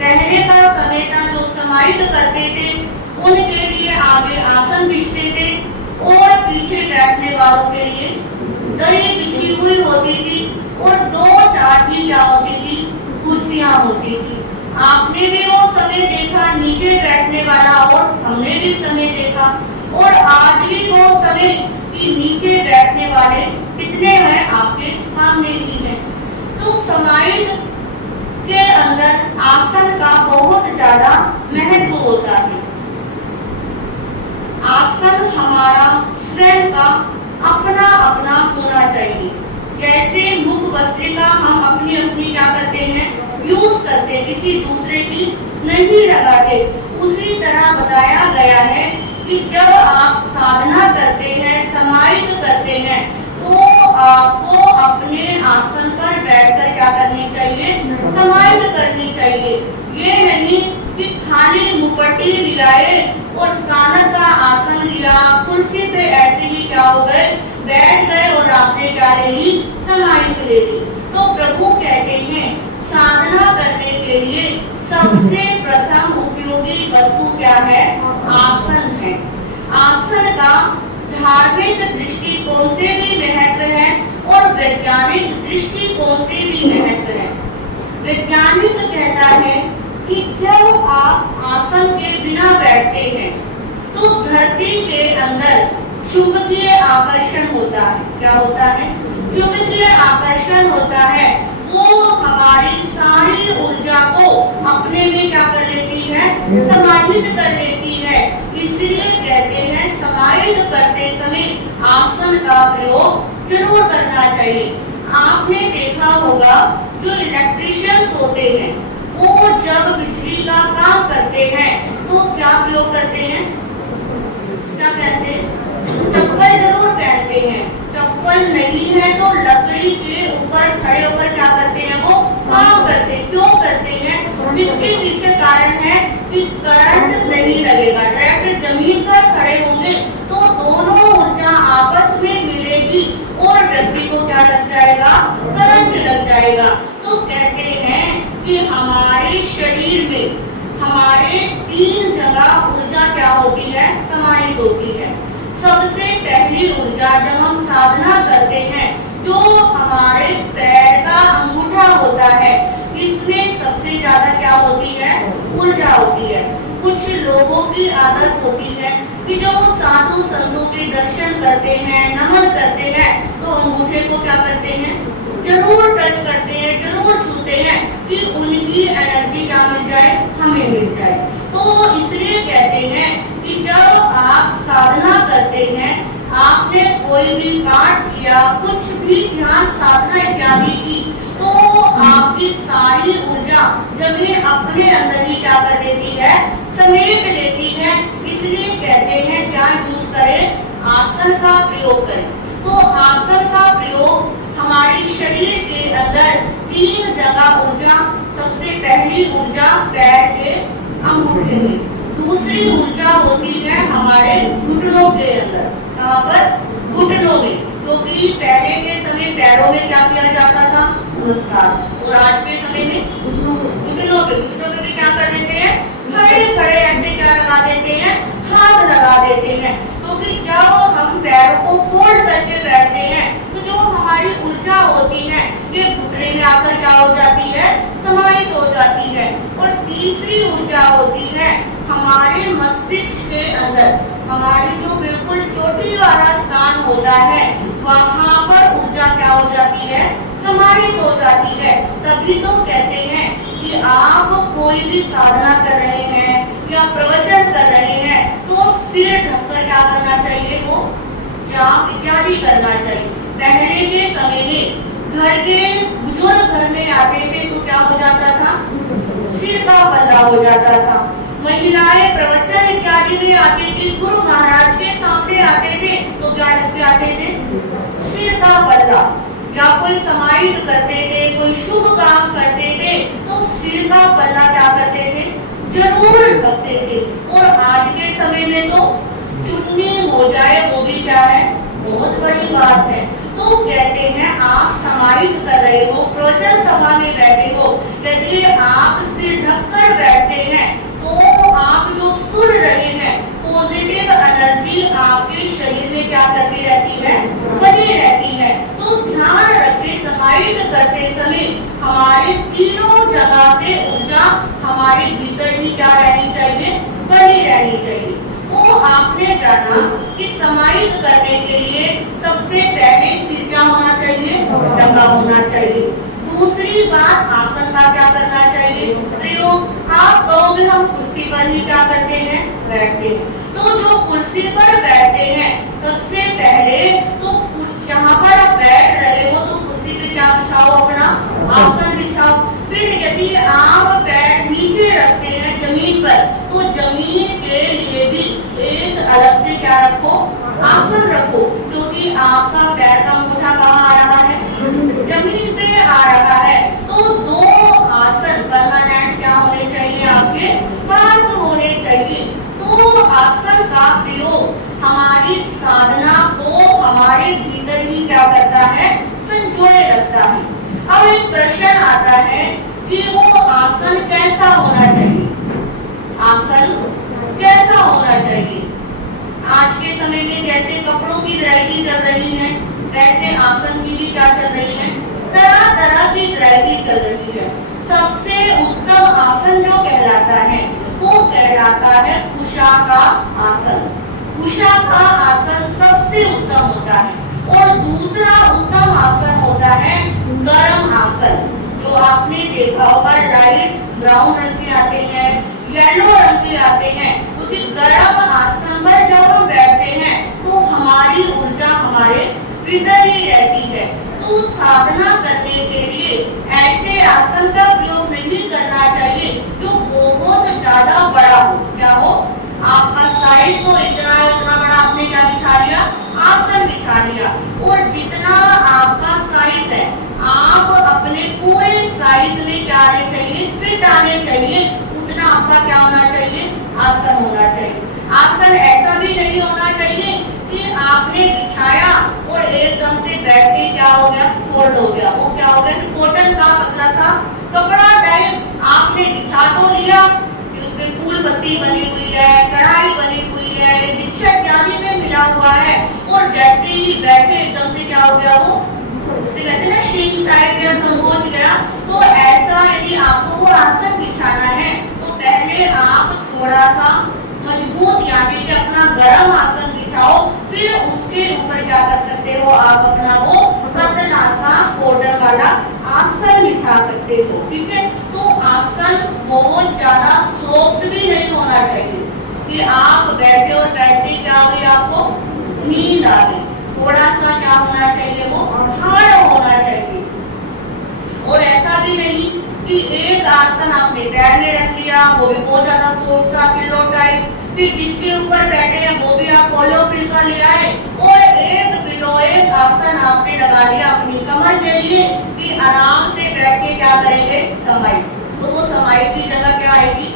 पहले का समय था जो समाहित करते थे उनके लिए आगे आसन बिछते थे और पीछे बैठने वालों के लिए दरी बिछी हुई होती थी और 2-4 ही क्या होती थी, कुर्सियां होती थी। आपने भी वो समय देखा नीचे बैठने वाला और हमने भी समय देखा और आज भी वो समय कि नीचे बैठने वाले कितने हैं आपके सामने ही हैं। तो समाहित के अंदर आसन का बहुत ज्यादा महत्व होता है। आसन हमारा स्वयं का अपना अपना होना चाहिए। जैसे मुख वस्त्रिका हम अपनी अपनी क्या करते हैं, यूज करते, किसी दूसरे की नहीं लगाते, उसी तरह बताया गया है कि जब आप साधना करते हैं, समाहित करते हैं, तो आपको अपने आसन पर बैठकर क्या करनी चाहिए, समाहित करनी चाहिए। ये नहीं कि खाली मुपट्टी लियाए और कानक का आसन लिया, कुर्सी पे ऐसे ही क्या हो गए, बैठ गए और आपने क्या ले ली, समाहित ले ली। तो प्रभु कहते हैं साधना करने के लिए सबसे प्रथम उपयोगी वस्तु क्या है, आसन है। आसन का धार्मिक दृष्टिकोण से भी महत्व है और वैज्ञानिक दृष्टिकोण से भी महत्व है। वैज्ञानिक कहता है कि जब आप आसन के बिना बैठते हैं तो धरती के अंदर चुंबकीय आकर्षण होता है। क्या होता है, चुंबकीय आकर्षण होता है। वो हमारी सारी ऊर्जा को अपने में क्या कर लेती है, समाहित कर लेती है। इसलिए कहते हैं समाहित करते समय आसन का प्रयोग जरूर करना चाहिए। आपने देखा होगा जो इलेक्ट्रिशियंस होते हैं वो जब बिजली का काम करते हैं तो क्या प्रयोग करते हैं, क्या पहनते हैं, चप्पल जरूर पहनते हैं। चप्पल नहीं है तो लकड़ी के ऊपर खड़े होकर क्या करते हैं, वो काम करते हैं। क्यों करते हैं, इसके पीछे कारण है कि करंट नहीं लगेगा। डायरेक्ट जमीन पर खड़े होंगे तो दोनों ऊर्जा आपस में मिलेगी और व्यक्ति को क्या लग जाएगा, करंट लग जाएगा। तो कहते हैं कि हमारे शरीर में हमारे 3 जगह ऊर्जा क्या होती है, समाहित होती है। सबसे पहली ऊर्जा जब हम साधना करते हैं जो हमारे पैर का अंगूठा होता है, इसमें सबसे ज्यादा क्या होती है, ऊर्जा होती है। कुछ लोगों की आदत होती है कि जब वो साधु संतों के दर्शन करते हैं, नमन करते हैं, तो अंगूठे को क्या करते हैं, जरूर टच करते हैं, जरूर छूते हैं कि उनकी एनर्जी क्या मिल जाए, हमें मिल जाए। तो इसलिए कहते हैं कि जब आप साधना करते हैं, आपने कोई भी पाठ किया, कुछ भी ध्यान साधना इत्यादि की, तो आपकी सारी ऊर्जा जमीन अपने अंदर ही क्या कर लेती है, समेट लेती है। इसलिए कहते हैं क्या यूज करें, आसन का प्रयोग करें। तो आसन का प्रयोग हमारी शरीर के अंदर 3 जगह ऊर्जा, सबसे पहली ऊर्जा पैर के अंगूठे में, दूसरी ऊर्जा होती है हमारे घुटनों के अंदर। कहाँ पर, घुटनों में, क्योंकि पहले के समय पैरों में क्या किया जाता था, नमस्कार, और आज के समय में घुटनों पे भी क्या कर देते हैं, खड़े खड़े ऐसे क्या लगा देते हैं, हाथ लगा देते हैं। क्योंकि जब हम पैरों को फोल्ड करके बैठते हैं तो जो हमारी ऊर्जा होती है ये घुटने में आकर क्या हो जाती है, समाहित हो जाती है। और तीसरी ऊर्जा होती है हमारे मस्तिष्क के अंदर, हमारी जो बिल्कुल चोटी वाला स्थान होता है वहां पर ऊर्जा क्या हो जाती है, समाहित हो जाती है। तभी तो कहते हैं कि आप कोई भी साधना कर रहे हैं या प्रवचन कर रहे हैं तो सिर ढककर क्या करना चाहिए, वो जाप इत्यादि करना चाहिए। पहले के समय में घर के बुजुर्ग घर में आते थे तो क्या हो जाता था, सिर का पल्ला हो जाता था। महिलाएं प्रवचन इत्यादि में आती थी, गुरु महाराज के सामने आते थे तो क्या ढक के आते थे, सिर का पल्ला। या कोई समाहित करते थे, कोई शुभ काम करते थे तो सिर का पल्ला क्या करते थे, जरूर ढकते थे। और आज के समय में तो चुन्नी हो जाए वो भी क्या है, बहुत बड़ी बात है। तो कहते हैं आप समाहित कर रहे हो, प्रवचन सभा में बैठे हो, यदि आप सिर सिर ढककर बैठते हैं तो आप जो सुन रहे हैं पॉजिटिव एनर्जी आपके शरीर में क्या करती रहती है, बनी रहती है। तो ध्यान रखें समाहित करते समय हमारे तीनों जगह से ऊर्जा हमारे भीतर ही क्या रहनी चाहिए, बनी रहनी चाहिए। तो आपने जाना कि समाहित करने के लिए सबसे पहले सिर क्या होना चाहिए, ढका होना चाहिए। दूसरी बात आसन का क्या करना चाहिए, प्रयोग। आप कहोगे हम कुर्सी पर ही क्या करते हैं, बैठते हैं। तो जो कुर्सी पर बैठते हैं सबसे पहले तो जहाँ पर आप बैठ रहे हो तो कुर्सी पे क्या बिछाओ, अपना आसन बिछाओ। फिर यदि आप पैर नीचे रखते हैं जमीन पर तो जमीन के लिए भी एक अलग से क्या रखो, आसन रखो, क्योंकि आपका पैर का अंगूठा कहाँ आ रहा है, जमीन पे आ रहा है। तो दो आसन परमानेंट क्या होने चाहिए, आपके पास होने चाहिए। तो आसन का प्रयोग हमारी साधना को हमारे भीतर ही क्या करता है, संजोए रखता है। अब एक प्रश्न आता है कि वो आसन कैसा होना चाहिए, आसन कैसा होना चाहिए। आज के समय में जैसे कपड़ों की वैरायटी चल रही है वैसे आसन की भी क्या चल रही है, तरह तरह की वैरायटी चल रही है। सबसे उत्तम आसन जो कहलाता है वो कहलाता है उषा का आसन। उषा का आसन सबसे उत्तम होता है। और दूसरा उत्तम आसन होता है गर्म आसन, जो आपने देखा होगा लाइट ब्राउन रंग के आते हैं, येलो रंग के आते हैं। क्योंकि गर्म आसन पर जब हम बैठते हैं तो हमारी ऊर्जा हमारे भीतर ही रहती है। तो साधना करने के लिए ऐसे आसन का प्रयोग नहीं करना चाहिए जो बहुत ज्यादा बड़ा हो। क्या हो, आपका साइज तो इतना बड़ा, आपने क्या बिछा लिया, आसन बिछा लिया। और जितना आपका साइज है आप अपने पूरे साइज में क्या आने चाहिए, फिट आने चाहिए, उतना आपका क्या होना चाहिए, आसन होना चाहिए। आसन ऐसा भी नहीं होना चाहिए कि आपने बिछाया और एकदम से बैठ के क्या हो गया, फोल्ड हो गया। वो क्या हो गया, कॉटन का पतला सा कपड़ा टाइप आपने बिछा तो लिया, उसमें फूल पत्ती बनी हुई है, कढ़ाई बनी हुई है, दीक्षा इत्यादि में मिला हुआ है, और जैसे ही बैठे एकदम से क्या हो गया, वो उसे कहते हैं ना श्रिंक टाइप या संकोच गया। तो ऐसा यदि आपको वो आसन बिछाना है तो पहले आप थोड़ा सा मजबूत यानी कि अपना गर्म आसन बिछाओ, फिर उसके ऊपर क्या कर सकते हो, आप अपना वो पतला सा कॉटन वाला आसन बिछा सकते हो। ठीक है, तो आसन बहुत ज्यादा सॉफ्ट भी नहीं होना चाहिए कि आप बैठे और बैठते क्या हुई, आपको नींद आ गई। थोड़ा सा क्या होना चाहिए, वो हार्ड होना चाहिए। और ऐसा भी नहीं कि एक आसन आपने पैर में रख लिया, वो भी बहुत ज्यादा सॉफ्ट था, पिलो टाइप, फिर जिसके ऊपर बैठे हैं वो भी आप पोलो फिल का ले आए, और एक पिलो एक आसन आपने लगा लिया अपनी कमर के लिए कि आराम से बैठ के क्या करेंगे, समाई। तो वो समाई की जगह क्या आएगी,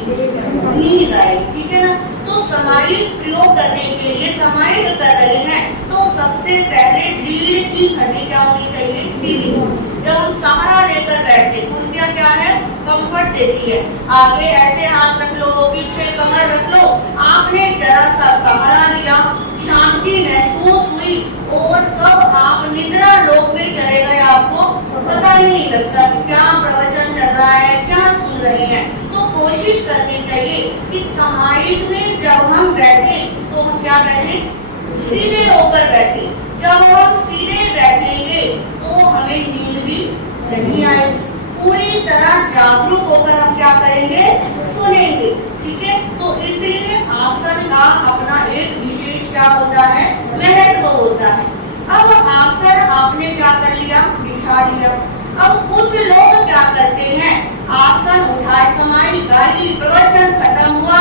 नींद आएगी। ठीक है ना। तो समाहित प्रयोग करने के लिए समाहित कर रहे हैं तो सबसे पहले रीढ़ की हड्डी क्या होनी चाहिए, सीधी। जब हम सहारा लेकर बैठते, कुर्सियां क्या है, कंफर्ट देती है। आगे ऐसे हाथ रख लो, पीछे कमर रख लो, आपने जरा सा सहारा लिया, शांति महसूस हुई, और तब आप निद्रा लोक में चले गए, आपको पता ही नहीं लगता कि क्या प्रवचन चल रहा है, क्या सुन रहे हैं। तो कोशिश करनी चाहिए कि समाहित में जब हम बैठे तो हम क्या बैठे, सीधे होकर बैठे। जब हम सीधे बैठेंगे तो हमें नींद भी नहीं आएगी, पूरी तरह जागरूक होकर हम क्या करेंगे, सुनेंगे। ठीक है, तो इसलिए आसन का अपना एक विशेष क्या होता है, महत्व होता है। अब आसन आपने क्या कर लिया, बिछा लिया। अब कुछ लोग क्या करते हैं, आसन उठाए, समाई गाली, प्रवचन खत्म हुआ,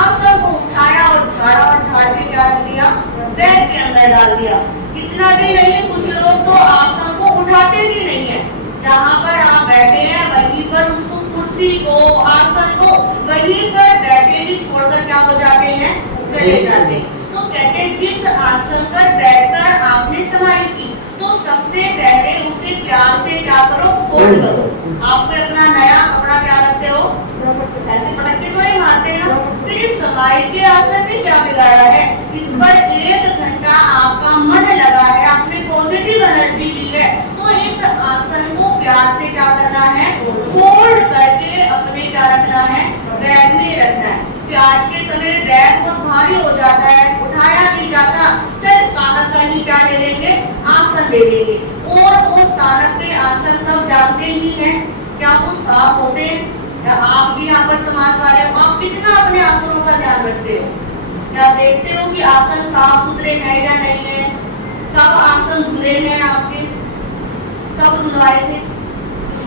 आसन को उठाया और झाड़ के क्या दिया, बैग के अंदर डाल दिया। इतना भी नहीं, कुछ लोग तो आसन को उठाते भी नहीं है, जहाँ पर आप बैठे हैं वहीं पर उसको, कुर्सी को, आसन को वहीं पर बैठे ही छोड़कर क्या हो जाते हैं, चले जाते हैं। तो कहते हैं जिस आसन पर बैठकर आपने समाई की तो सबसे पहले उसे प्यार से क्या करो, फोल्ड करो। आप अपना नया कपड़ा क्या रखते हो, ऐसे पटक के तो नहीं मारते ना। फिर इस समाहित के आसन में क्या बिगाड़ा है, इस पर 1 घंटा आपका मन लगा है, आपने पॉजिटिव एनर्जी ली है, तो इस आसन को प्यार से क्या करना है, फोल्ड करके अपने क्या रखना है, बैग में रखना है। प्याज के समय बैग बहुत भारी हो जाता है, उठाया नहीं जाता, फिर स्थानक का ही क्या ले लेंगे, आसन ले लेंगे। और वो स्थानक पे आसन सब जानते ही हैं, क्या वो साफ होते हैं? या आप भी यहाँ पर समाज वाले हो, आप कितना अपने आसनों का ध्यान रखते हो? क्या देखते हो कि आसन साफ सुथरे हैं या नहीं है? कब आसन धुले हैं आपके, कब धुलवाए थे?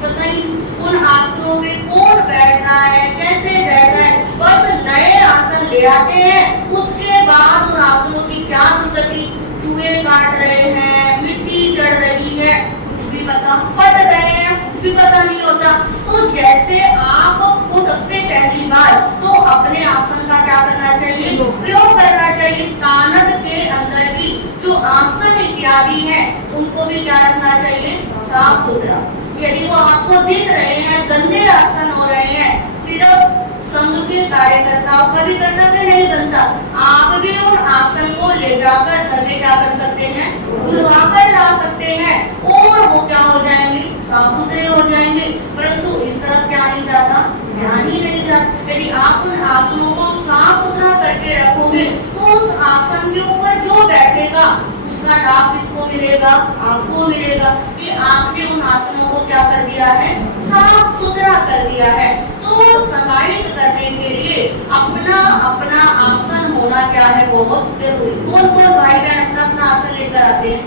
पता ही उन आसनों में कौन बैठ रहा है, कैसे बैठ रहा है, बस नए आसन ले आते हैं, उसके बाद उन आसनों की क्या दुर्गति, चूहे काट रहे हैं, मिट्टी चढ़ रही है, कुछ भी पता, फट रहे हैं, कुछ भी पता नहीं होता। तो जैसे आपको सबसे पहली बार तो अपने आसन का क्या करना चाहिए, प्रयोग करना चाहिए। स्थानक के अंदर भी जो आसन इत्यादि है उनको भी क्या रखना चाहिए, साफ सुथरा। यदि वो आपको दिख रहे हैं गंदे आसन हो रहे हैं, सिर्फ संघ के कार्यकर्ताओं का भी कर्तव्य नहीं बनता, आप भी उन आसन को ले जाकर घर में क्या कर सकते हैं, धुलवाकर ला सकते हैं, और वो क्या हो जाएंगे, साफ सुथरे हो जाएंगे। परंतु इस तरफ क्या नहीं जाता, ध्यान ही नहीं जाता। यदि आप उन आसनों को साफ सुथरा करके रखोगे तो उस आसन के ऊपर जो बैठेगा उसका लाभ किसको मिलेगा, आपको मिलेगा, कि आपने उन आसनों को क्या कर दिया है, साफ सुथरा कर दिया है। तो समाहित करने के लिए अपना अपना आसन होना क्या है, बहुत जरूरी। कौन कौन भाई बहन अपना अपना आसन लेकर आते हैं?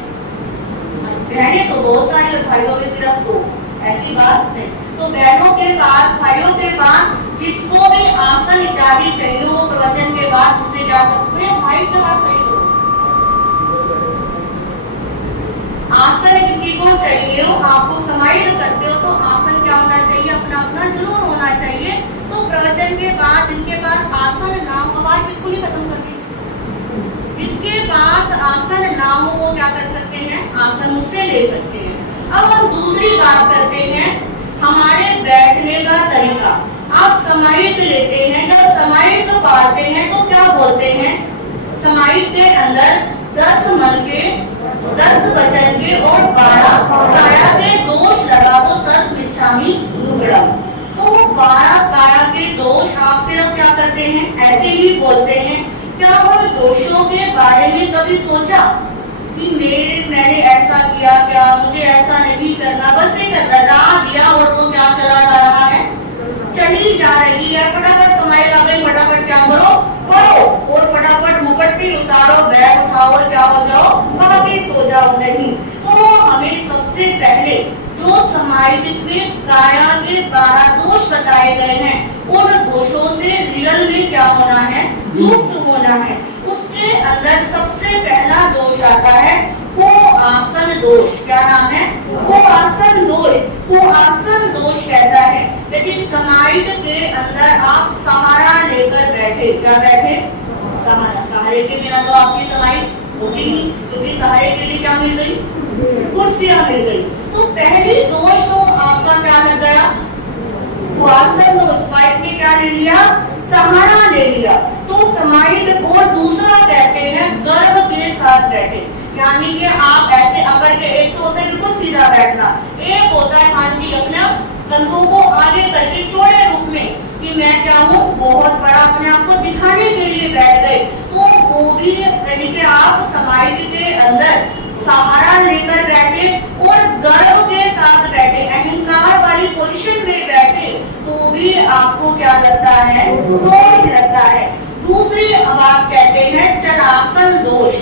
बहनें तो बहुत सारी, भाइयों में सिर्फ 2, ऐसी बात नहीं। तो बहनों के पास, भाइयों के पास जिसको भी आसन इत्यादि चाहिए वो प्रवचन के बाद उससे क्या करते हैं, भाई के पास सही हो। आसन किसी को चाहिए हो, आपको समाहित करते हो तो आसन क्या होना चाहिए, अपना अपना जरूर होना चाहिए। तो प्रवचन के बाद जिनके पास आसन ना हो, आवाज बिल्कुल ही खत्म कर दी, जिसके पास आसन ना हो वो क्या कर सकते हैं, आसन उससे ले सकते हैं। अब हम दूसरी बात करते हैं, हमारे बैठने का तरीका। आप समाहित लेते हैं, जब समाहित पाते हैं तो क्या बोलते हैं, समाहित के अंदर 10 मन के, 10 वचन के और 12 काया के दोष लगा तो 10 मिच्छामि दुक्कडम। तो वो 12 काया के दोष आप सिर्फ क्या करते हैं, ऐसे ही बोलते हैं। क्या वो दोषों के बारे में कभी सोचा कि मैंने ऐसा किया, क्या मुझे ऐसा नहीं करना, बस एक रटा दिया और वो क्या चला जा रहा है, चली जा रही है। फटाफट समाई ला गई, फटाफट क्या करो, पढ़ो और फटाफट मुपट्टी उतारो, बैग उठाओ और क्या हो जाओ, वापिस हो जाओ। नहीं, तो हमें सबसे पहले जो समाहित में काया के 12 दोष बताए गए हैं, उन दोषों से रियल में क्या होना है, मुक्त होना है। उसके अंदर सबसे पहला दोष आता है कुआसन दोष। क्या नाम है, कुआसन दोष। कुआसन दोष कहता है यदि समाहित के अंदर आप सहारा लेकर बैठे, क्या बैठे, सहारा, सहारे के बिना तो आपकी समाहित होगी नहीं, क्योंकि सहारे के लिए क्या मिल गई, कुर्सियां मिल गई। तो पहली दोष तो आपका क्या लग गया, कुआसन दोष। समाहित में क्या ले लिया, सहारा ले लिया। तो समाहित को दूसरा कहते हैं गर्भ के साथ बैठे, यानी कि आप ऐसे अकड़ के, एक तो होता है बिल्कुल सीधा बैठना, एक होता है मान लीजिए अपने कंधों को आगे करके चौड़े रूप में कि मैं क्या हूँ, बहुत बड़ा अपने आप को दिखाने के लिए बैठ गए। तो वो भी यानी कि आप समाहित के अंदर सहारा लेकर बैठे और गर्व के साथ बैठे, अहंकार वाली पोजीशन में बैठे, तो भी आपको क्या लगता है, दोष लगता है। दूसरी बात कहते हैं चलासन दोष।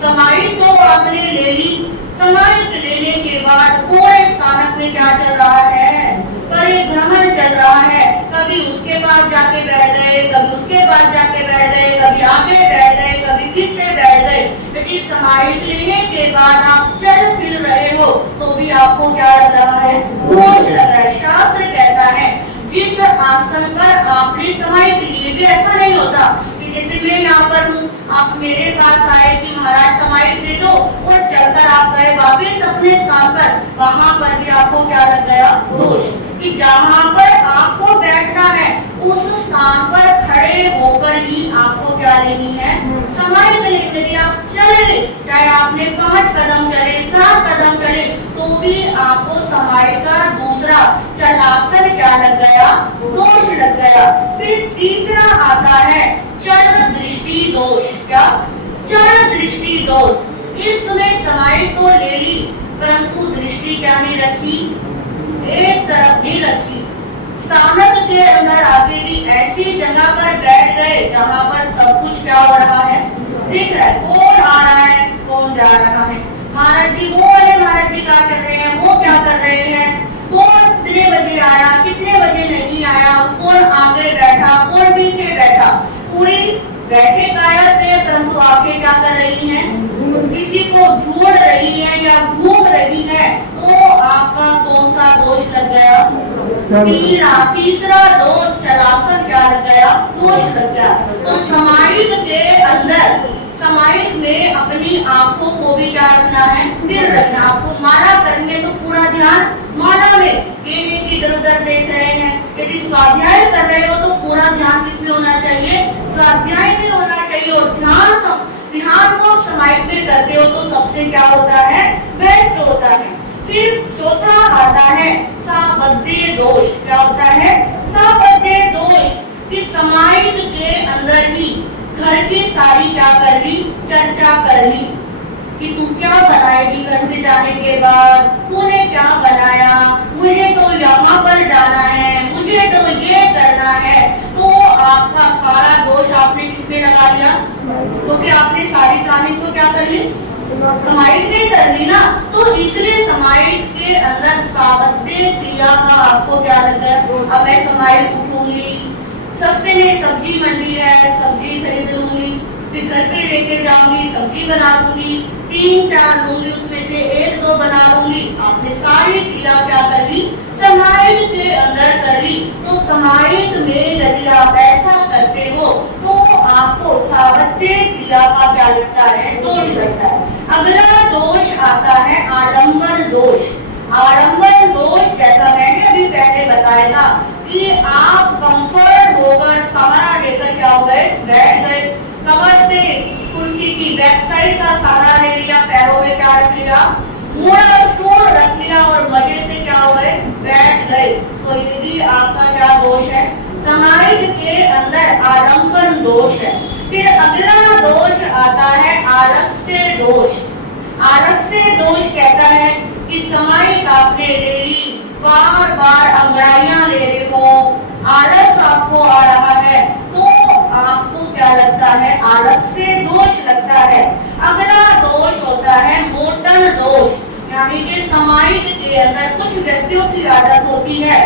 समाहित तो आपने ले ली, समाहित लेने के बाद कोई स्थानक में क्या चल रहा है, परिभ्रमण चल रहा है। कभी उसके पास जाके बैठ गए, कभी उसके पास जाके बैठ गए, कभी आगे बैठ गए, कभी पीछे बैठ गए। यदि समाहित लेने के बाद आप चल फिर रहे हो तो भी आपको क्या लग रहा है, दोष लग रहा है। शास्त्र कहता है जिस आसन पर आपने समाहित लिए, भी ऐसा नहीं होता कि जैसे मैं यहाँ पर हूँ, आप मेरे पास आए कि महाराज समाहित दे दो और चलकर आप गए वापिस अपने स्थान पर, वहां पर भी आपको क्या लग गया, दोष। कि जहाँ पर आपको बैठना है उस स्थान पर खड़े होकर ही आपको क्या लेनी है, समाहित लेनी। यदि आप चले, चाहे आपने 5 कदम चले, 7 कदम चले, तो भी आपको समाहित का दूसरा चलासन क्या लग गया, दोष लग गया। फिर तीसरा आता है चल दृष्टि दोष। क्या? चल दृष्टि दोष। इसमें समाहित तो ले ली, परंतु दृष्टि क्या नहीं रखी, एक तरफ नहीं रखी। स्थानक के अंदर आके भी ऐसी जगह पर बैठ गए जहाँ पर सब कुछ क्या हो रहा है, दिख रहा है, कौन आ रहा है, कौन जा रहा है। महाराज जी वो वाले महाराज जी क्या कर रहे हैं, वो क्या कर रहे हैं, कौन कितने बजे आया, कितने बजे नहीं आया, कौन आगे बैठा, कौन पीछे बैठा। पूरी बैठे काया से, परंतु आगे क्या कर रही है, किसी को ढूंढ रही है या घूम रही है, तो आपका कौन सा दोष लग गया, तीसरा दोष चलासन क्या लग गया, दोष लग गया। तो समाहित के अंदर, समाहित में अपनी आंखों को भी क्या रखना है, स्थिर रखना। आपको माला करने तो पूरा ध्यान माला में, ये इधर उधर देख रहे हैं। यदि स्वाध्याय कर रहे हो तो पूरा ध्यान किसमें होना चाहिए, स्वाध्याय में होना चाहिए। और ध्यान को समाहित में करते हो तो सबसे क्या होता है, बेस्ट होता है। फिर चौथा आता है साबद्य दोष। क्या होता है, साबद्य दोष। कि समाहित के अंदर ही घर की सारी क्या कर ली, चर्चा कर ली कि तू क्या बनाएगी घर से जाने के बाद, तूने क्या बनाया, मुझे तो यहाँ पर जाना है, मुझे तो ये करना है। तो आपका सारा दोष आपने किसमें लगा लिया, क्योंकि आपने सारी प्लानिंग तो क्या कर ली, समाहित में कर ली ना। तो इसलिए समाहित के अंदर साबद्य क्रिया का आपको क्या लगता है, अब मैं समाहित उठूंगी, सस्ते में सब्जी मंडी है, सब्जी खरीद लूंगी, फिर घर पे लेके जाऊंगी, सब्जी बना लूंगी, 3-4 लूंगी, उसमें से 1-2 बना लूंगी। आपने सारी क्रिया क्या कर ली, समाहित के अंदर कर ली। तो समाहित में यदि आप ऐसा करते हो तो आपको साबद्य क्रिया का क्या लगता है, दोष लगता है। अगला दोष आता है आडंबर दोष। आडंबर दोष जैसा मैंने अभी पहले बताया था कि आप कंफर्ट होकर सहारा लेकर क्या हो गए, बैठ गए, कमर से कुर्सी की बैक साइड का सहारा ले लिया, पैरों में क्या रख लिया, पूरा स्टूल रख लिया और मजे से क्या हो गए, बैठ गए। तो ये भी आपका क्या दोष है, समाहित के अंदर आडंबर दोष है। फिर अगला दोष आता है आलस्य दोष। आलस्य दोष कहता है कि समाहित आपने ले ली, बार बार अंगड़ाइयां ले रहे हो, आलस आपको आ रहा है, तो आपको क्या लगता है, आलस्य दोष लगता है। अगला दोष होता है मोटन दोष। यानी कि समाहित के अंदर कुछ व्यक्तियों की आदत होती है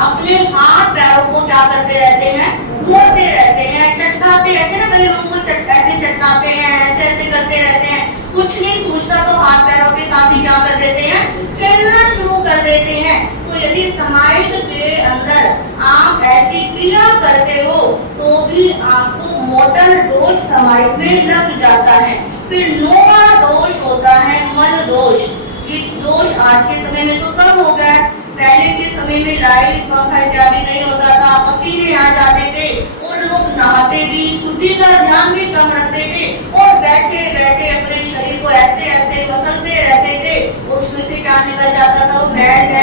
अपने हाथ पैरों को क्या करते रहते हैं, मोड़ते रहते हैं, चटकाते रहते हैं, कई लोग ऐसे चटकाते हैं, ऐसे ऐसे करते रहते हैं, कुछ नहीं सोचता तो हाथ पैरों के साथ ही क्या कर देते हैं, खेलना शुरू कर देते हैं। तो यदि समाहित के अंदर आप ऐसी क्रिया करते हो तो भी आपको मोटन दोष समाहित में लग जाता है। फिर 9वां दोष होता है मल दोष। इस दोष आज के समय में तो कम हो गया है, पहले के समय में लाइट पंखा इत्यादि नहीं होता था, पसीने आ जाते थे और लोग नहाते भी, शुद्धि का ध्यान भी कम रखते थे और बैठे बैठे अपने शरीर को ऐसे ऐसे मसलते रहते थे और उसमें से क्या निकल जाता था, वो मैल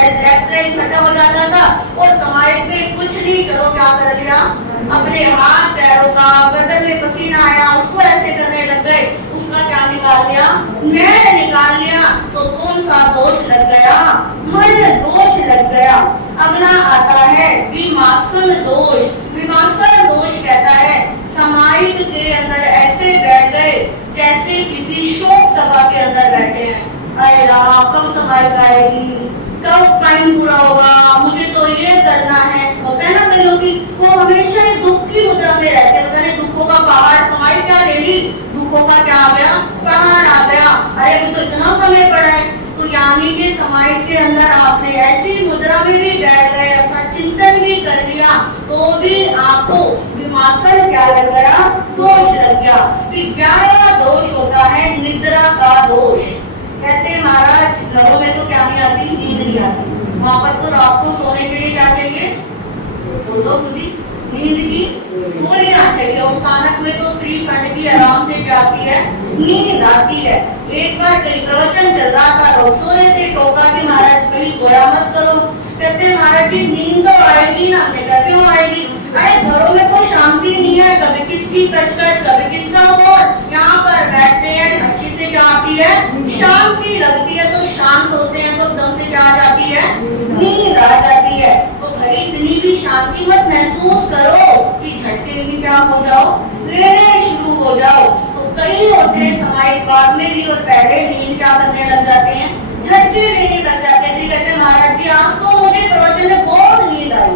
इकट्ठा हो जाता था। और समाज में कुछ नहीं, चलो क्या कर लिया, अपने हाथ पैरों का, गर्दन में पसीना आया उसको ऐसे करने लग गए, उसका क्या निकाल लिया, मैल निकाल लिया। तो कौन सा दोष लग गया, मल दोष लग गया। अगला आता है विमासन दोष। विमासन दोष कहता है समाहित के अंदर ऐसे बैठ गए जैसे किसी शोक सभा के अंदर बैठे हैं, अरे राम कब समाहित आएगी, कब टाइम पूरा होगा, मुझे तो ये करना है। होता है ना कई लोग, वो हमेशा ही दुख की मुद्रा में रहते हैं, पता नहीं दुखों का पहाड़, समाहित क्या ले ली, दुखों का क्या आ गया, पहाड़ आ गया, अरे अभी तो इतना समय पड़ा है। तो यानी कि समाहित के अंदर आपने ऐसी मुद्रा में भी बैठ गए, ऐसा चिंतन भी कर लिया, तो भी आपको विमासन क्या लग गया, दोष लग गया। फिर 11वां दोष होता है निद्रा का दोष। कहते महाराज घरों में तो क्या नहीं आती, नींद नहीं आती, वहाँ पर तो रात को सोने के लिए क्या चाहिए? बोलो खुदी, नींद की गोली आना चाहिए। उस स्थानक में तो श्रीखंड की आराम से क्या आती है? नींद आती है। एक बार कहीं प्रवचन चल रहा था, लोग सो रहे थे, टोका कि महाराज कहीं सोया मत करो। कहते महाराज जी नींद तो आएगी ना। हमने कहा क्यों आएगी? अरे घरों में कोई शांति नहीं है, कभी किसकी कचकच, कभी किसका और यहाँ पर बैठते हैं, अच्छी से क्या आती है? शांति लगती है। तो शांत होते हैं तो एकदम से क्या आ जाती है? नींद आ जाती है। तो भाई इतनी भी शांति मत महसूस करो कि झटके भी क्या हो जाओ, लेने शुरू हो जाओ। तो कई होते हैं सामायिक बाद में भी और पहले नींद क्या करने लग जाते हैं? झटके लेने लग जाते हैं। कहते महाराज जी आज तो मुझे प्रवचन में बहुत नींद आई,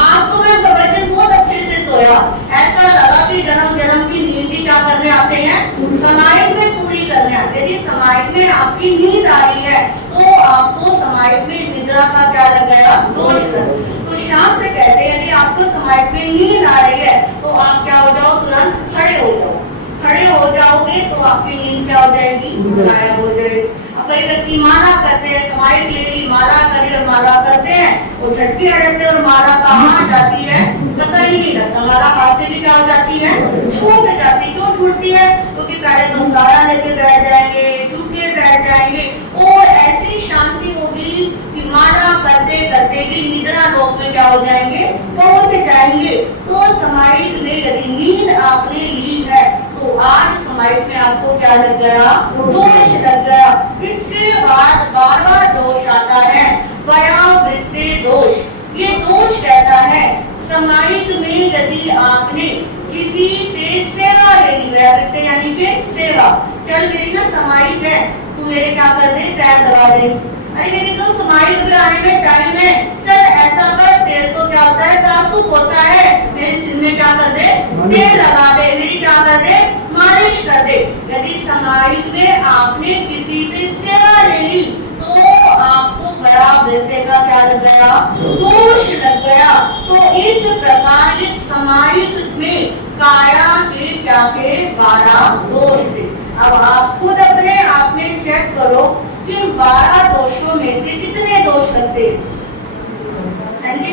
आज तो मैं प्रवचन बहुत अच्छे से सोया, ऐसा लगा कि जन्म जन्म की नींद क्या करने आते हैं? सामायिक में पूरी करने आते हैं। यदि सामायिक में आपकी नींद आ रही है तो आपको सामायिक में निद्रा का क्या लग गया? दोष लग। तो शास्त्र कहते हैं यदि आपको सामायिक में नींद आ रही है तो आप क्या हो जाओ? तुरंत खड़े हो जाओ। खड़े हो जाओगे तो आपकी नींद क्या हो जाएगी? गायब हो जाएगी। कई व्यक्ति माला करते हैं, सामायिक ले ली, माला करी और माला करते हैं, वो झटके अड़कते और माला कहाँ जाती है? पता ही नहीं लगता। माला हाथ से भी क्या हो जाती है? छूट जाती। क्यों छूटती है? क्योंकि पहले तो सारा लेके बैठ जाएंगे, झुके बैठ जाएंगे और ऐसी शांति होगी कि माला करते करते भी निद्रा लोक में क्या हो जाएंगे? पहुंच जाएंगे। तो सामायिक में यदि नींद आपने ली है तो आज सामायिक में आपको क्या लग गया? दोष लग गया। इसके बाद बार दोष आता है, व्यावृत्ति दोष। ये दोष कहता है सामायिक में यदि आपने किसी से सेवा लेनी, व्यावृत्ति यानी कि सेवा। चल मेरी ना सामायिक है, तू मेरे क्या कर दे? पैर दबा दे। अरे यदि तो सामायिक में आने में टाइम है, चल ऐसा कर, तेल तो क्या होता है? त्रासुक होता है, मेरे सिर में क्या कर दे? तेल लगा दे, मेरी क्या कर दे? मालिश कर दे। यदि सामायिक में आपने किसी से सेवा ले ली तो आपको बड़ा वृत्ति का क्या लग गया? दोष लग गया। तो इस प्रकार इस सामायिक में काया के क्या के 12 दोष थे। अब आप खुद अपने आप में चेक करो कि 12 दोषों में से कितने दोष लगते हैं?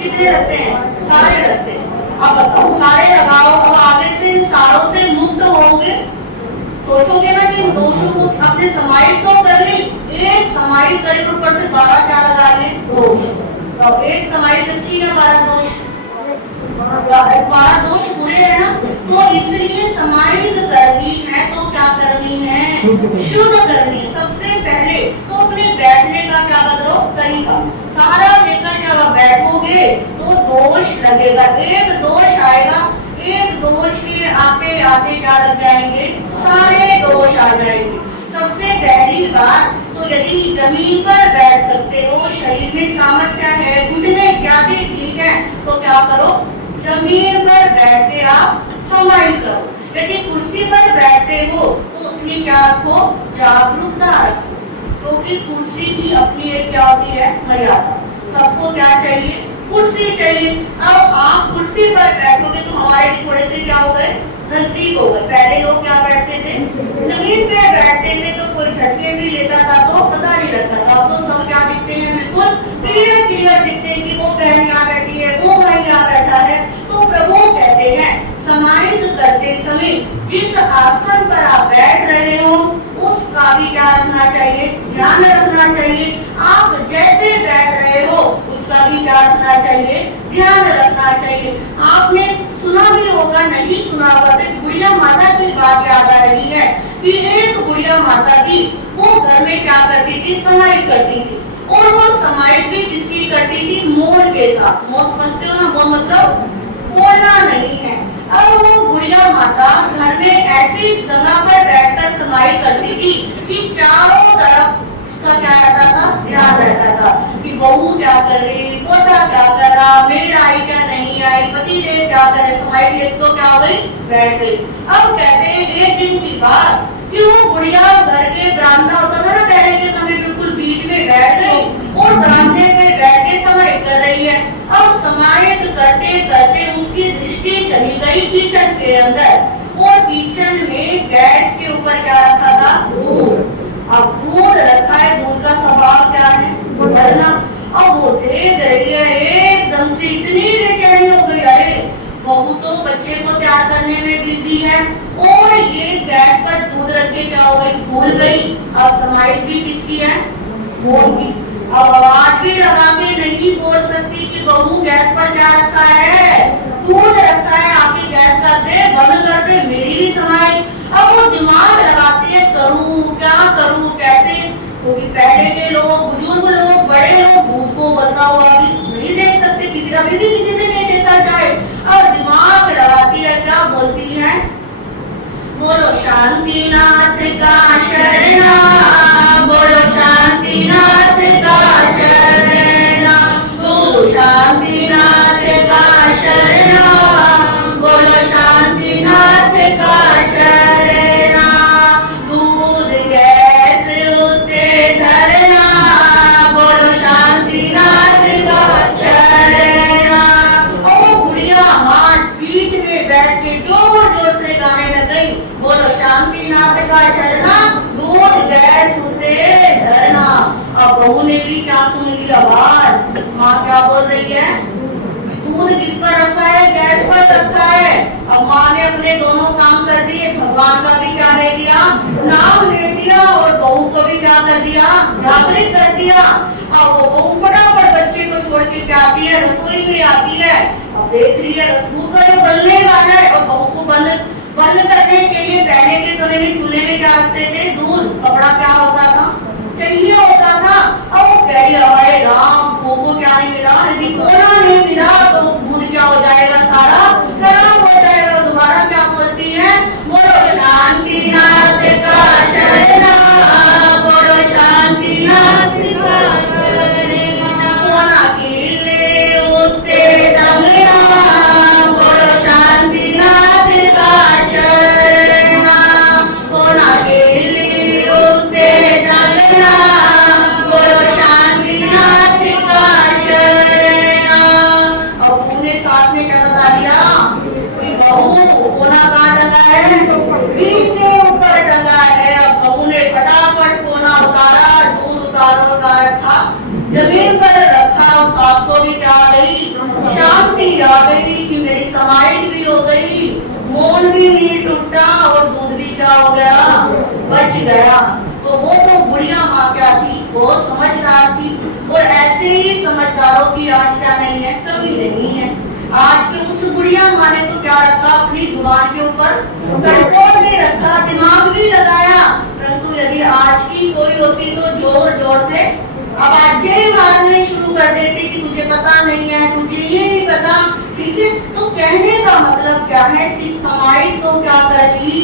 कितने लगते हैं? सारे लगते हैं। अब बताओ, सारे लगाओ। अब आगे से इन सारों से मुक्त होंगे। सोचोगे ना कि इन दोषों को अपने सामायिक तो कर ली, एक सामायिक करे ऊपर से 12 क्या लगा ले? दोष। तो एक सामायिक अच्छी है, 12 दोष, 12 दोष बुरे है ना। तो इसलिए सामायिक करनी है तो क्या करनी है? शुद्ध करनी है। सबसे पहले तो अपने बैठने का क्या बदलो? तरीका। सारा लेकर जब आप बैठोगे तो दोष लगेगा, एक दोष आएगा, एक दोष के आते आते क्या लग जाएंगे? सारे दोष आ जाएंगे। सबसे पहली बात तो यदि जमीन पर बैठ सकते हो, शरीर में सामर्थ्य है, घुटने इत्यादि ठीक है, तो क्या करो? जमीन पर बैठ के आप सामायिक करो। यदि कुर्सी पर बैठते हो तो अपनी क्या रखो? जागरूकता रखो। क्योंकि कुर्सी की अपनी एक क्या होती है? मर्यादा। सबको क्या चाहिए? कुर्सी चाहिए। अब आप कुर्सी पर बैठोगे तो हमारे थोड़े से क्या हो गए? नजदीक हो गए। पहले लोग क्या बैठते थे? जमीन पे बैठते थे तो कोई झटके भी लेता था तो पता नहीं लगता था। अब तो सब क्या दिखते हैं? बिल्कुल क्लियर दिखते हैं कि वो बहन यहाँ बैठी है, वो भाई यहाँ बैठा है। तो प्रभु कहते हैं सामायिक करते समय जिस आसन पर आप बैठ रहे हो उसका भी क्या रखना चाहिए? ध्यान रखना चाहिए। आप जैसे बैठ रहे हो उसका भी क्या रखना चाहिए? ध्यान रखना चाहिए। आपने सुना भी होगा, नहीं सुना होगा, तो बुढ़िया माता की बात याद आ रही है कि एक बुढ़िया माता थी, वो घर में क्या करती थी? सामायिक करती थी। और वो सामायिक भी किसकी करती थी? मोर के साथ। मोर समझते हो ना? मोर मतलब बोलना नहीं है। अब वो बुढ़िया माता घर में ऐसी जगह पर बैठकर सामायिक करती थी कि चारों तरफ उसका क्या रहता था? ध्यान रहता था कि बहू क्या कर रही, पोता क्या कर रहा, मेड आई क्या नहीं आई, पति देव क्या करे। सामायिक एक तो क्या हो गई? बैठ गई। अब कहते हैं एक दिन की बात कि वो बुढ़िया घर के बरामदा होता था ना पहले के समय, बिल्कुल बीच में बैठ गई और बरामदे में बैठ के सामायिक कर रही है। अब सामायिक करते करते उसकी दृष्टि चली गई किचन के अंदर और किचन में गैस के ऊपर क्या रखा था? दूध। अब दूध रखा है, दूध का स्वभाव क्या है? भरना। अब वो देख रही है एकदम से इतनी बेचैनी हो गई, अरे बहू तो बच्चे को तैयार करने में बिजी है और ये गैस पर दूध रख के क्या हो गई, भूल गई। अब समाइल भी किसकी है, मोर की। अब आवाज भी लगा के नहीं बोल सकती कि बहू गैस पर क्या रखा है, दूध रखा है, आपकी गैस कर दे, बंद कर दे, मेरी भी समाइल। अब वो दिमाग लगाती है, करूं क्या करूं कैसे, क्योंकि पहले के लोग, बुजुर्ग लोग, बड़े लोग दूध को बनता हुआ भी नहीं देख सकते, किसी का भी किसी से नहीं देखा जाए। और दिमाग लगाती है, क्या बोलती है, बोलो शांतिनाथ का शरणा, बोलो शांतिनाथ का शरणा, बोलो शांतिनाथ का शरणा, बोलो शांतिनाथ का शरणा, दूध गैस उते धरना, बोलो शांतिनाथ का शरणा। और बुढ़िया मां बीच में बैठ के जोर जोर से गाने लग गई, बोलो शांतिनाथ का शरणा, दूध गैस उते धरना। अब बहू ने भी क्या सुन ली आवाज, माँ क्या बोल रही है, दूध किस पर रखा है, गैस पर रखा है। अब माँ ने अपने दोनों काम कर दिए, भगवान का भी क्या ले दिया, नाम ले दिया, और बहू को भी क्या कर दिया, जागृत कर दिया। अब वो बहू फटाफट बच्चे को छोड़ के क्या आती है, रसोई में आती है। अब देख रही है दूध का जो बनने वाला है, और बहू को बंद करने के लिए पहले के समय में चूल्हे में क्या रखते थे, दूध, कपड़ा क्या होता था, चाहिए होता था। अब वो कह रही है, राम को क्या नहीं मिला, यदि कोना नहीं मिला तो दूध क्या हो जाएगा, सारा खराब हो जाएगा। दोबारा क्या बोलती है, बोलो शांतिनाथ का शरणा, बोलो शांतिनाथ का शरणा, कोना कीले उते डंगना, बोलो शांतिनाथ का शरणा, कोना कीले उते डंगना, बोलो शांतिनाथ का शरणा। अब पूरे साथ में क्या बता दिया, बहू कोना कहाँ टंगा है, बीच के ऊपर टंगा है। अब बहू ने फटाफट कोना उतारा, दूध उतार रखा, जमीन पर रखा। और सास को भी क्या आ गई, शांति आ गई कि मेरी समाइल भी हो गई, मोल भी नहीं टूटा, और दूध भी क्या हो गया, बच गया। तो वो तो बुढ़िया माँ क्या थी, वो समझदार थी। और ऐसे ही समझदारों की आज क्या नहीं है, कभी नहीं है। आज की उस बुढ़िया माँ ने तो क्या रखा, अपनी जुबान के ऊपर कंट्रोल भी रखा, दिमाग भी लगाया। परंतु यदि आज की कोई होती तो जोर जोर से आवाजें मारने शुरू कर देती कि तुझे पता नहीं है, तुझे ये नहीं पता, ठीक है। तो कहने का मतलब क्या है, इस समाइल को क्या कर ली,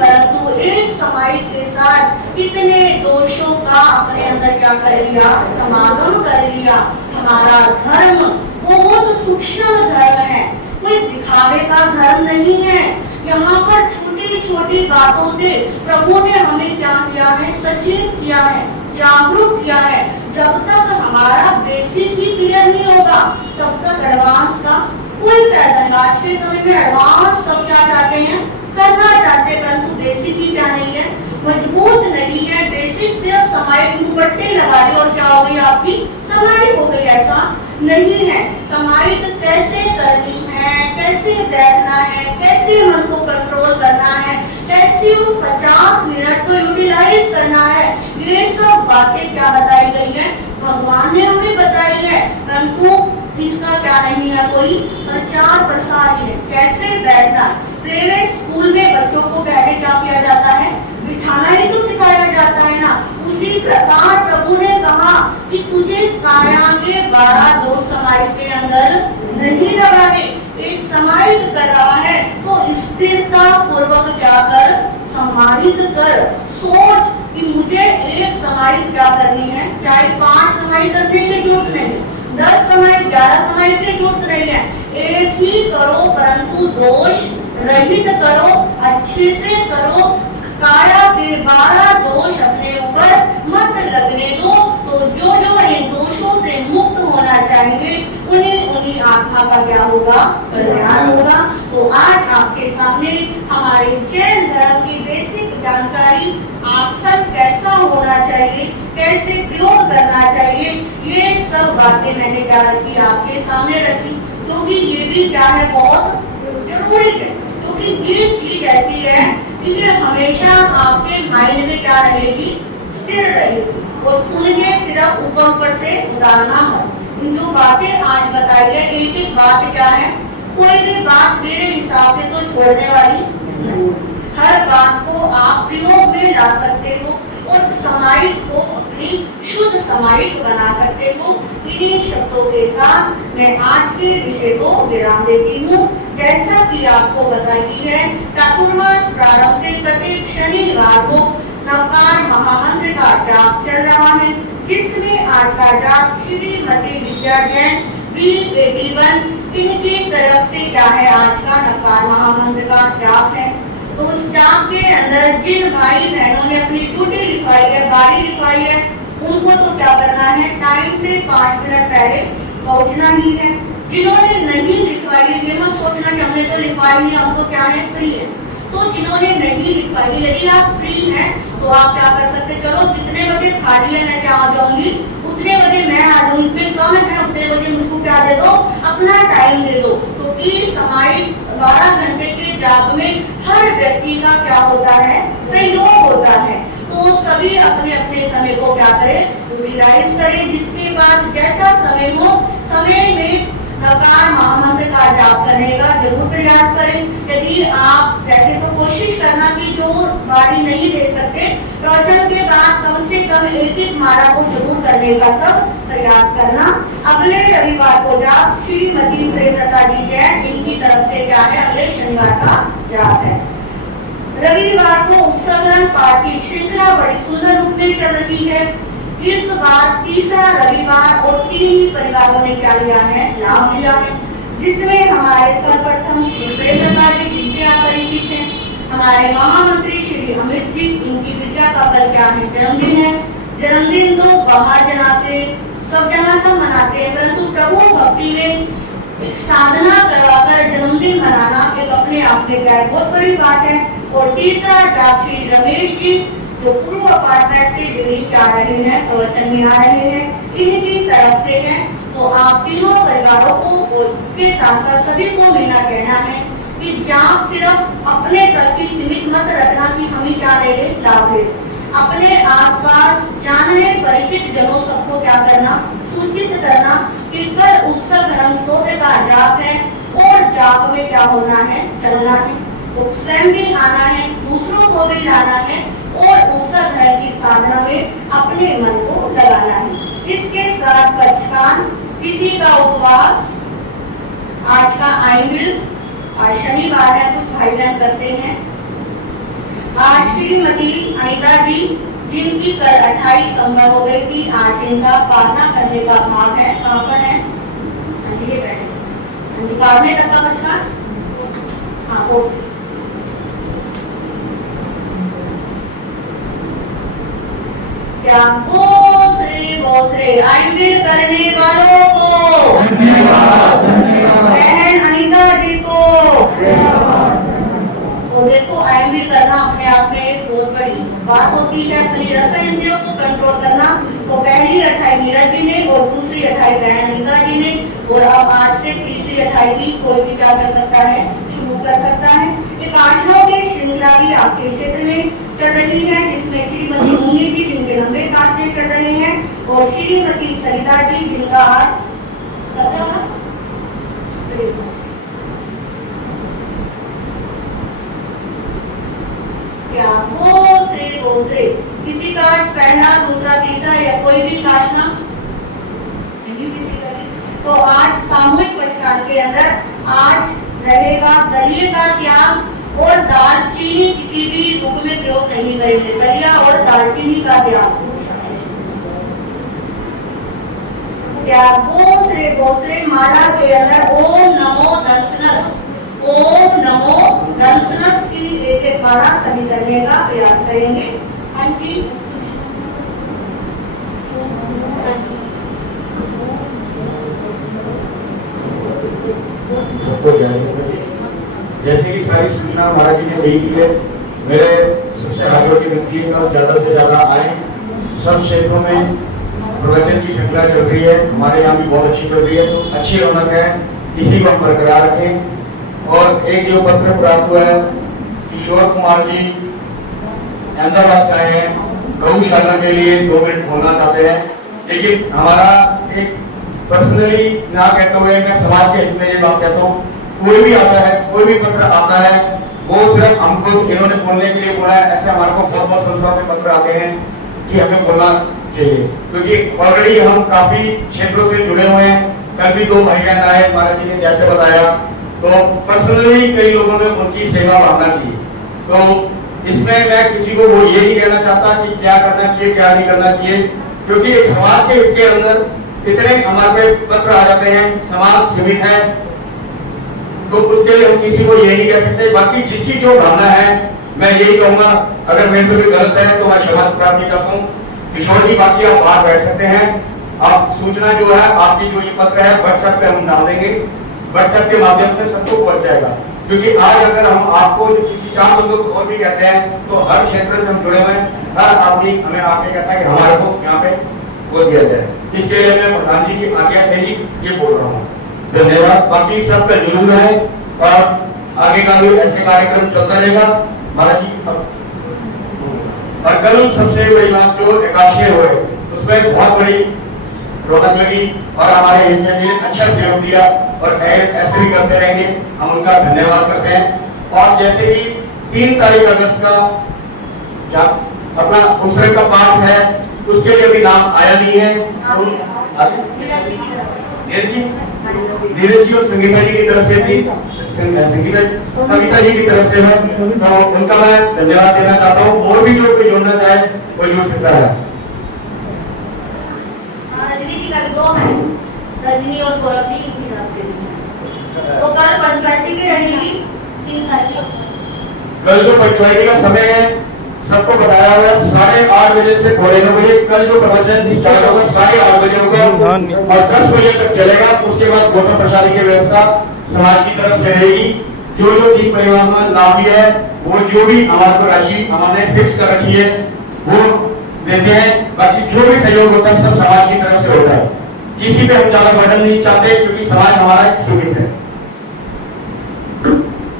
परंतु एक समाइल के साथ कितने दोषों का अपने अंदर क्या कर लिया, समागम कर लिया। हमारा धर्म बहुत सूक्ष्म धर्म है, कोई दिखावे का धर्म नहीं है। यहाँ पर छोटी छोटी बातों से प्रभु ने हमें क्या किया है, सचेत किया है, जागरूक किया है। जब तक हमारा बेसिक ही क्लियर नहीं होगा तब तक एडवांस का कोई फायदा नहीं। आज के समय में एडवांस सब क्या चाहते हैं, करना चाहते, परंतु बेसिक ही क्या नहीं है, मजबूत नहीं है। बेसिक से समाइल दुपट्टे लगा ली और क्या हो गई, आपकी समाइल हो गई, ऐसा नहीं है। समाइल कैसे करनी है, कैसे बैठना है, कैसे मन को कंट्रोल करना है, कैसे उस 50 मिनट को यूटिलाइज करना है, ये सब बातें क्या बताई गई है, भगवान ने हमें बताई है। परंतु इसका क्या नहीं है, कोई प्रचार प्रसार ही है, कैसे बैठना। पहले स्कूल में बच्चों को पहले क्या किया जाता है, बिठाना ही तो सिखाया जाता है ना। उसी प्रकार प्रभु ने कहा कि तुझे काया के 12 दोष समाइल के अंदर नहीं लगाने। एक समाइल कर रहा है तो स्थिरता पूर्वक क्या कर, सम्मानित कर। सोच कि मुझे एक समाइल क्या करनी है, चाहे 5 समाइल करने की जरूरत नहीं, 10 समाइल, 11 समाइल की जरूरत नहीं है, एक ही करो, परंतु दोष रहित करो, अच्छे से करो। काया के 12 दोष अपने ऊपर मत लगने दो। तो जो जो इन दोषों से मुक्त होना चाहिए उन्हीं आत्मा का क्या होगा, कल्याण होगा। तो आज आपके सामने हमारे जैन धर्म की बेसिक जानकारी, आसन कैसा होना चाहिए, कैसे प्रयोग करना चाहिए, ये सब बातें मैंने क्या रखी, आपके सामने रखी, क्योंकि ये भी क्या है, बहुत जरूरी है। क्योंकि ये चीज ऐसी है कि ये हमेशा आपके माइंड में क्या रहेगी, स्थिर रहेगी, और सुन के सिर्फ ऊपर से उतारना मत। इन जो बातें आज बताई है, एक एक बात क्या है, कोई भी बात मेरे हिसाब से तो छोड़ने वाली नहीं। हर बात को आप प्रयोग में ला सकते हो और समाहित को अपनी शुद्ध समाहित बना सकते हो। इन्हीं शब्दों के साथ मैं आज के विषय को विराम देती हूँ। जैसा कि आपको बताई है, चातुर्मास प्रारंभ से प्रत्येक शनिवार को नवकार महामंत्र का जाप चल रहा है, जिसमें आज का जाप श्रीमती विद्या जैन B81 इनकी तरफ से क्या है, आज का नवकार महामंत्र का जाप है। तो उस जाप के अंदर जिन भाई बहनों ने अपनी ड्यूटी लिखवाई है, बारी लिखवाई है, उनको तो क्या करना है, टाइम से 5 मिनट पहले पहुंचना ही है। जिन्होंने नहीं लिखवाई है, ये मत सोचना कि हमने तो लिखवाई नहीं, हमको क्या है, फ्री है। तो जिन्होंने नहीं लिखवाई, यदि आप फ्री हैं तो आप क्या कर सकते, चलो जितने बजे खाली है मैं क्या आ जाऊंगी, उतने बजे मैं आ जाऊंगी, फिर कम है उतने बजे मुझको क्या दे दो, अपना टाइम दे दो। तो इस समय 12 घंटे के जाप में हर व्यक्ति का क्या होता है, सहयोग होता है। तो सभी अपने अपने समय को क्या करें, यूटिलाइज करें। जिसके बाद जैसा समय हो, समय में नवकार महामंत्र का जाप करने का जरूर प्रयास करें। यदि आप वैसे तो कोशिश करना कि जो बारी नहीं दे सकते, प्रवचन के बाद कम से कम एक माला को जरूर करने का सब प्रयास करना। अगले रविवार को जाप श्रीमती प्रेमलता जी जैन, इनकी तरफ से क्या है, अगले शनिवार का जाप है। रविवार को उत्सव पाठ की श्रृंखला बड़ी सुंदर रूप में चल रही है। इस बार तीसरा रविवार और 3 ही परिवारों ने क्या लिया है, लाभ लिया है, जिसमें हमारे सर्वप्रथम श्री प्रेमलता जी जिनसे आप परिचित हैं, हमारे महामंत्री श्री अमित जी, इनकी विद्या का कल क्या है, जन्मदिन है। जन्मदिन तो बाहर जनाते सब जना सब मनाते हैं, परंतु प्रभु भक्ति में एक साधना करवाकर जन्मदिन मनाना एक अपने आप में क्या बहुत बड़ी बात है। और तीसरा जाप श्री रमेश जी, जो पूर्व अपार्टमेंट से डिग्री आ रहे हैं, प्रवचन में आ रहे हैं, इनकी तरफ से है। तो आप तीनों परिवारों को के साथ साथ सभी को मेरा कहना है कि जाप सिर्फ अपने तक की सीमित मत रखना कि हम ही क्या ले लें, लाभ ले। अपने आसपास जानने परिचित जनों सबको क्या करना, सूचित करना कि कल उत्सव धर्म स्तोत्र का जाप है और जाप में क्या होना है, चलना है। तो स्वयं भी आना है, दूसरों को भी लाना है और उत्सव धर्म की साधना में अपने मन को लगाना है। इसके साथ पचकान, किसी का उपवास, आज का आइंबिल, आज शनिवार है, कुछ भाई बहन करते हैं। आज श्रीमती अनिता जी, जिनकी कल 28 दिसंबर हो गई थी, आज इनका पालना करने का भाग है। कहाँ पर है, ये बैठे पालने तक का पचकान, हाँ वो क्या भोसरे आइंबिल करने वालों को धन्यवाद, बहन अनिता जी को। तो देखो आइंबिल करना अपने आप में एक बहुत बड़ी बात होती है। अपनी रस इंद्रियों को कंट्रोल करना, तो पहली 28 नीरज जी ने और दूसरी 28 बहन अनिता जी ने, और अब आज से तीसरी 28 भी कोई भी क्या कर सकता है, शुरू कर सकता है। एक आठनों की श्रृंखला भी आपके क्षेत्र में चल रही है, जिसमें श्रीमती मुंगी जी, जिनके लंबे कांटे चल रहे हैं, और श्रीमती सरिता जी, जिनका आज 17 क्या भोसरे किसी का आज पहला, दूसरा, तीसरा या कोई भी काशना नहीं किसी का। तो आज सामूहिक पचकान के अंदर आज रहेगा दलिये का त्याग और दालचीनी किसी भी रूप में प्रयोग नहीं करेंगे। दलिया और दालचीनी का त्याग। भोसरे माला के अंदर ओम नमो दंसनस, ओम नमो दंसनस की एक एक माला सभी करने का प्रयास करेंगे। हाँ जी, सबको जैसे कि सारी सूचना महाराज जी ने दी है, मेरे सबसे आगे की विनती है ज्यादा से ज्यादा आए, सब क्षेत्रों में प्रवचन की श्रृंखला चल रही है, हमारे यहाँ भी बहुत अच्छी चल रही है, तो अच्छी रौनक है, इसी को हम बरकरार रखें। और एक जो पत्र प्राप्त हुआ है, किशोर कुमार जी अहमदाबाद से आए हैं, गौशाला के लिए 2 मिनट बोलना चाहते हैं। लेकिन हमारा एक पर्सनली ना कहते हुए मैं समाज के हित में ये बात कहता हूँ, कोई भी आता है, कोई भी पत्र आता है, वो सिर्फ हमको इन्होंने बोलने के लिए बोला है। ऐसे हमारे को बहुत बहुत संस्थाओं में पत्र आते हैं कि हमें बोलना चाहिए, क्योंकि ऑलरेडी हम काफी क्षेत्रों से जुड़े हुए हैं। कल भी 2 भाई बहन आए, महाराज जी ने जैसे बताया, तो पर्सनली कई लोगों ने उनकी सेवा भावना की। तो इसमें मैं किसी को वो ये नहीं कहना चाहता कि क्या करना चाहिए क्या नहीं करना चाहिए, क्योंकि एक समाज के हित के अंदर इतने हमारे पे पत्र आ जाते हैं, समाज सीमित है, तो उसके लिए हम किसी को ये नहीं कह सकते। बाकी जिसकी जो भावना है, मैं यही कहूंगा, अगर मेरे से कोई गलत है तो मैं क्षमा प्रार्थना करता हूँ। किशोर जी, बाकी आप बाहर बैठ सकते हैं। आप सूचना जो है, आपकी जो ये पत्र है व्हाट्सएप पे हम डाल देंगे, व्हाट्सएप के माध्यम से सबको पहुंच जाएगा। क्योंकि आज अगर हम आपको किसी 4 बंदों को और भी कहते हैं, तो हर क्षेत्र से हम जुड़े हुए हैं, हर आदमी हमें आके कहता है कि हमारे को यहाँ पे वो दिया जाए। इसके लिए मैं प्रधान जी की आज्ञा से ही ये बोल रहा हूँ। धन्यवाद। बाकी सबका जरूर है और आगे का भी ऐसे कार्यक्रम चलता रहेगा। महाराज जी, और कल सबसे बड़ी बात जो एकादशी हुए, उसमें बहुत बड़ी रौनक लगी और हमारे हिंदू ने अच्छा सहयोग दिया और ऐसे भी करते रहेंगे, हम उनका धन्यवाद करते हैं। और जैसे कि 3 तारीख अगस्त का अपना उत्सव का पाठ है, उसके लिए भी नाम आया नहीं है। नीरज जी और संगीता जी की तरफ से थी, सविता जी की तरफ से है, तो उनका मैं धन्यवाद देना चाहता हूँ। और भी जो कोई जोड़ना चाहे वो जुड़ सकता है। रजनी जी का 2 है, रजनी और गौरव जी की तरफ से, तो कल पंचायती की रहेगी 3 तारीख। कल जो पंचायती का समय है सबको बताया हुआ, 8:30 बजे से 9:30 बजे। कल जो प्रवचन स्टार्ट होगा 8:30 बजे होगा और 10 बजे तक चलेगा। उसके बाद भोजन प्रसादी की व्यवस्था समाज की तरफ से रहेगी। जो 3 परिवार में लाभ है, वो जो भी हमारे को राशि हमारे फिक्स कर रखी है वो देते हैं। बाकी जो भी सहयोग होता है सब समाज की तरफ से होता है। किसी पे हम ज्यादा बर्डन नहीं चाहते, क्योंकि समाज हमारा सीमित है।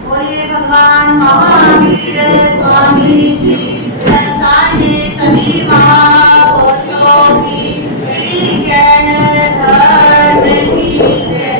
बोलिए भगवान महावीर स्वामी की, संसार में सभी महापुरुषों की श्री जैन धर्म की जय।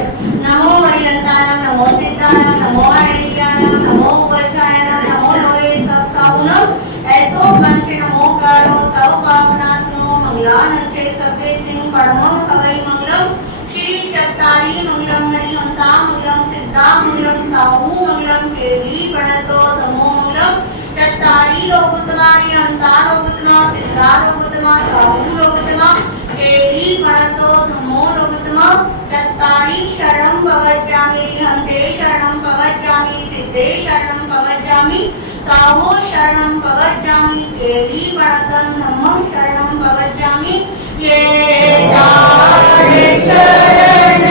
नमो हरियंतानां, नमो सिद्धानां, नमो हरियानां, नमो वज्रायणां, नमो लोहे सप्ताहुनम, ऐसो पंच नमोकारो सब पापनाशनो, मंगलानंते सभ्ये सिंह परमो कवै मंगलम, श्री चत्तारी मंगलम, हरिहंता मंगलम, सिद्धा मंगलम, साहू मंगलम, केली प्रणतो धमो मंगलम, चत्तारी लोकोत्तमा, हरिहंता लोकोत्तमा, सिद्धा लोकोत्तमा, साहू लोकोत्तमा, केली प्रणतो धमो लोकोत्तमा, चत्तारी शरणं प्रवज्जामि, हन्ते शरणं प्रवज्जामि, सिद्धे शरणं प्रवज्जामि, साहू शरणं प्रवज्जामि, केली प्रणतं धम्मं शरणं प्रवज्जामि। ये शरण